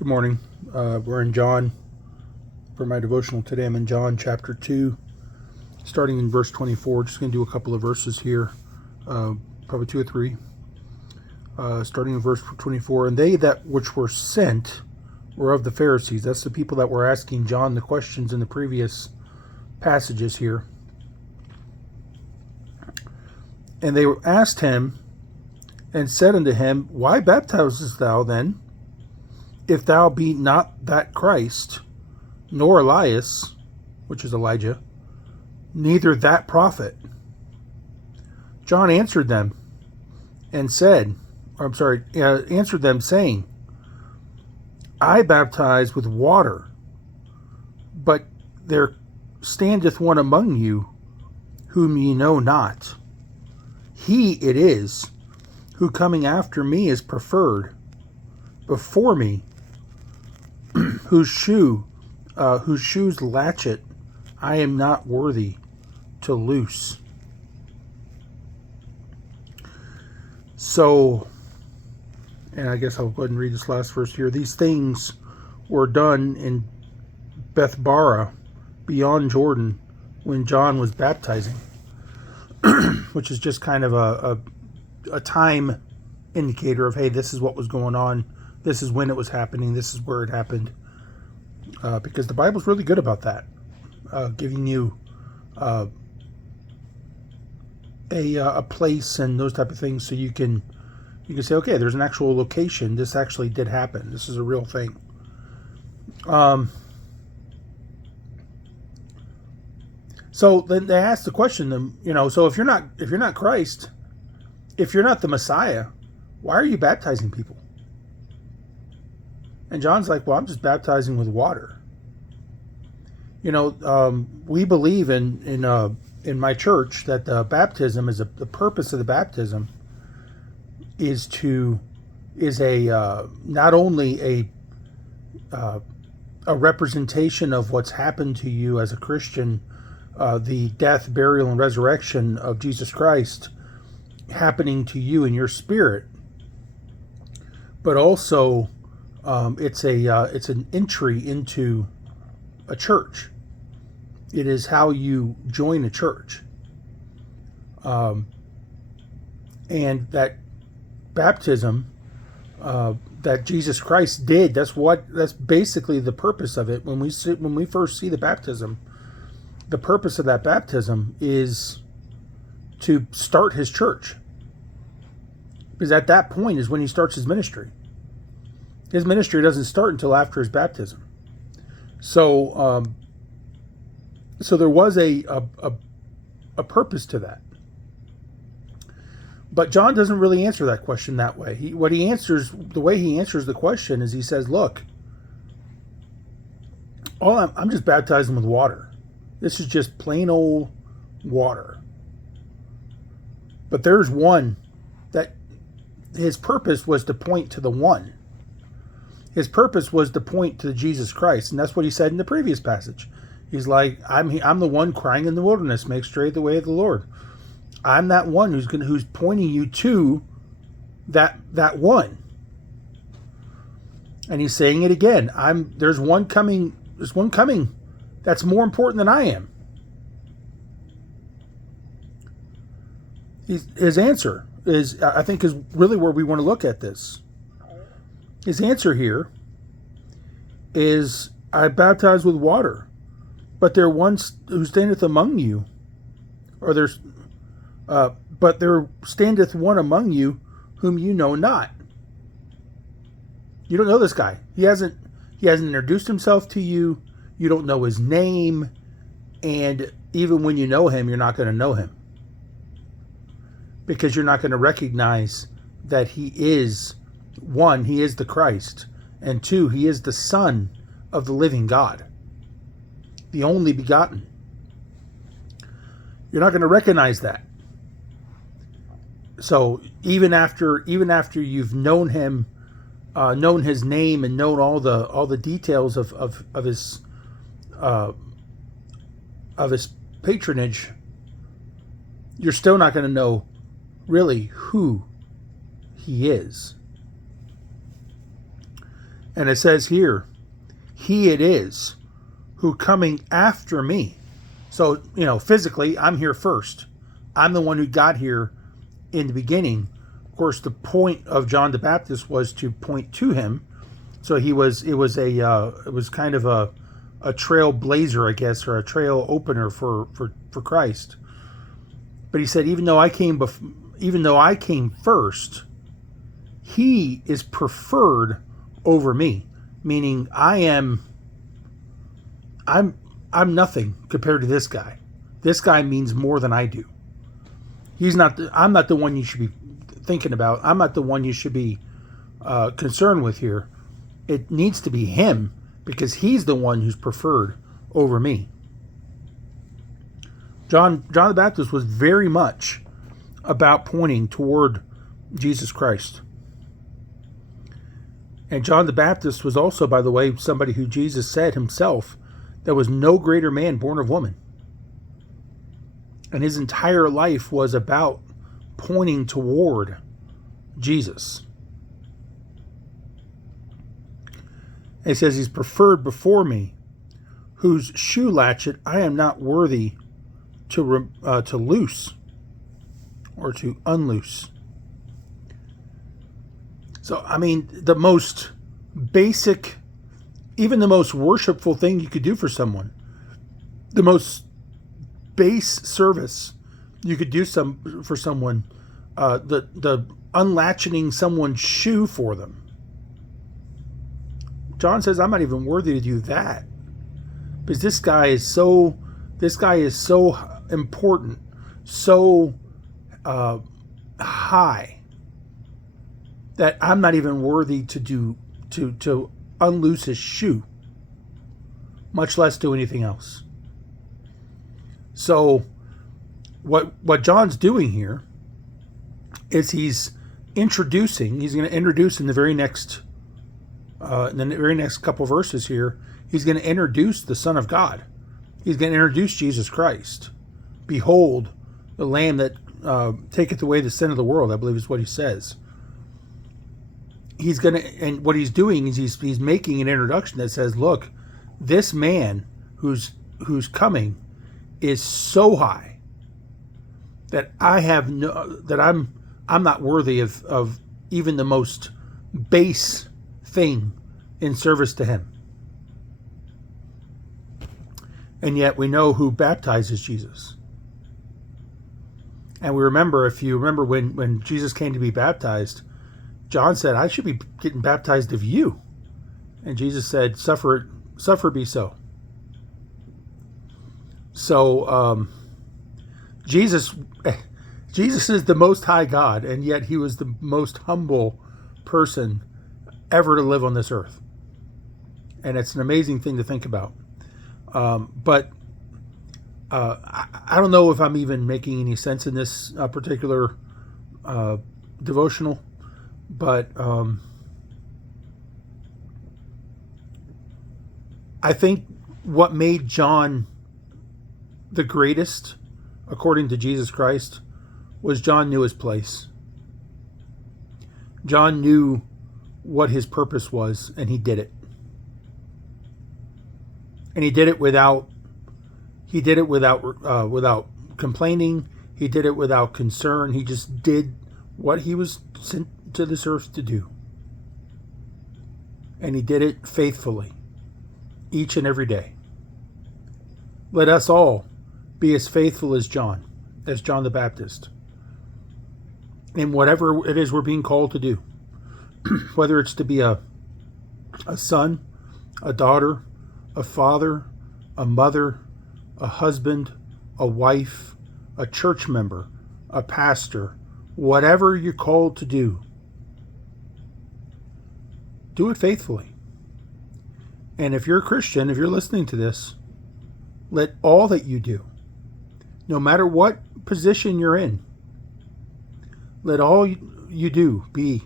Good morning. We're in John. For my devotional today, I'm in John chapter 2, starting in verse 24. Just going to do a couple of verses here, probably two or three. Starting in verse 24. And they that which were sent were of the Pharisees. That's the people that were asking John the questions in the previous passages here. And they asked him and said unto him, Why baptizest thou then, if thou be not that Christ, nor Elias, which is Elijah, neither that prophet? John answered them and said, answered them saying, I baptize with water, but there standeth one among you whom ye know not. He it is who coming after me is preferred before me, whose shoes latchet I am not worthy to loose. So, and I guess I'll go ahead and read this last verse here. These things were done in Bethbara beyond Jordan when John was baptizing, which is just kind of a time indicator of, hey, this is what was going on. This is when it was happening. This is where it happened. Because the Bible's really good about that, giving you a place and those type of things, so you can say, okay, there's an actual location. This actually did happen. This is a real thing. So then they asked the question, so if you're not Christ, if you're not the Messiah, why are you baptizing people? And John's like, well, I'm just baptizing with water. We believe in my church that the baptism is the purpose of the baptism is not only a representation of what's happened to you as a Christian, the death, burial, and resurrection of Jesus Christ happening to you in your spirit, but also it's an entry into a church. It is how you join a church, and that baptism that Jesus Christ did. That's basically the purpose of it. When we first see the baptism, the purpose of that baptism is to start his church, because at that point is when he starts his ministry. His ministry doesn't start until after his baptism. So there was a purpose to that. But John doesn't really answer that question that way. The way he answers the question is he says, look, I'm just baptizing with water. This is just plain old water. But there's one that his purpose was to point to the one. His purpose was to point to Jesus Christ, and that's what he said in the previous passage. He's like, I'm the one crying in the wilderness, make straight the way of the Lord. I'm that one who's pointing you to that one. And he's saying it again. There's one coming that's more important than I am. His answer is, I think, is really where we want to look at this. His answer here is, I baptize with water, but there one who standeth among you, but there standeth one among you whom you know not. You don't know this guy. He hasn't introduced himself to you. You don't know his name, and even when you know him, you're not going to know him, because you're not going to recognize that he is, one, he is the Christ, and two, he is the Son of the living God, the only begotten. You're not going to recognize that. So even after you've known him, known his name, and known all the details of his patronage, you're still not going to know really who he is. And it says here, he it is who coming after me. So, physically, I'm here first. I'm the one who got here in the beginning. Of course, the point of John the Baptist was to point to him. So it was kind of a trailblazer, I guess, or a trail opener for Christ. But he said, even though I came first, he is preferred over me, meaning I'm nothing compared to this guy. This guy means more than I do. I'm not the one you should be thinking about. I'm not the one you should be concerned with here. It needs to be him, because he's the one who's preferred over me. John the Baptist was very much about pointing toward Jesus Christ. And John the Baptist was also, by the way, somebody who Jesus said himself, there was no greater man born of woman. And his entire life was about pointing toward Jesus. And he says he's preferred before me, whose shoe latchet I am not worthy to loose or to unloose. So, the most basic, even the most worshipful thing you could do for someone, the most base service you could do for someone, the unlatchening someone's shoe for them. John says, I'm not even worthy to do that, because this guy is so important, so high, that I'm not even worthy to unloose his shoe, much less do anything else. So what John's doing here is he's going to introduce in the very next couple verses here, he's going to introduce the Son of God. He's going to introduce Jesus Christ. Behold, the Lamb that taketh away the sin of the world, I believe is what he says. And what he's doing is he's making an introduction that says, look, this man who's coming is so high that I'm not worthy of even the most base thing in service to him. And yet we know who baptizes Jesus. And if you remember when Jesus came to be baptized, John said, I should be getting baptized of you. And Jesus said, suffer be so. So Jesus is the most high God, and yet he was the most humble person ever to live on this earth. And it's an amazing thing to think about. But I don't know if I'm even making any sense in this particular devotional, but I think what made John the greatest, according to Jesus Christ, was John knew his place. John knew what his purpose was, and he did it. And he did it without complaining. He did it without concern. He just did what he was sent to this earth to do. And he did it faithfully, each and every day. Let us all be as faithful as John the Baptist, in whatever it is we're being called to do. Whether it's to be a son, a daughter, a father, a mother, a husband, a wife, a church member, a pastor, whatever you're called to do it faithfully. And if you're a Christian, if you're listening to this, let all that you do, no matter what position you're in, let all you do be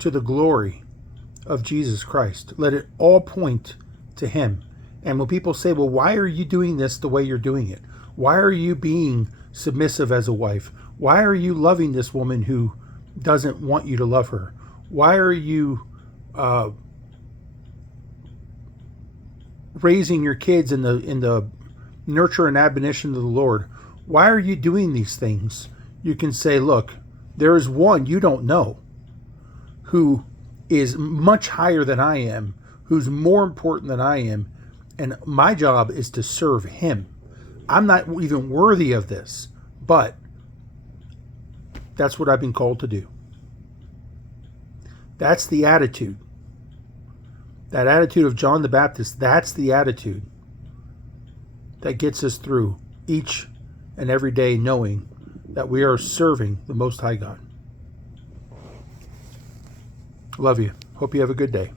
to the glory of Jesus Christ. Let it all point to him. And when people say, well, why are you doing this the way you're doing it? Why are you being submissive as a wife? Why are you loving this woman who doesn't want you to love her? Why are you raising your kids in the nurture and admonition of the Lord, why are you doing these things? You can say, look, there is one you don't know who is much higher than I am, who's more important than I am, and my job is to serve him. I'm not even worthy of this, but that's what I've been called to do. That's the attitude. That attitude of John the Baptist, that's the attitude that gets us through each and every day, knowing that we are serving the Most High God. Love you. Hope you have a good day.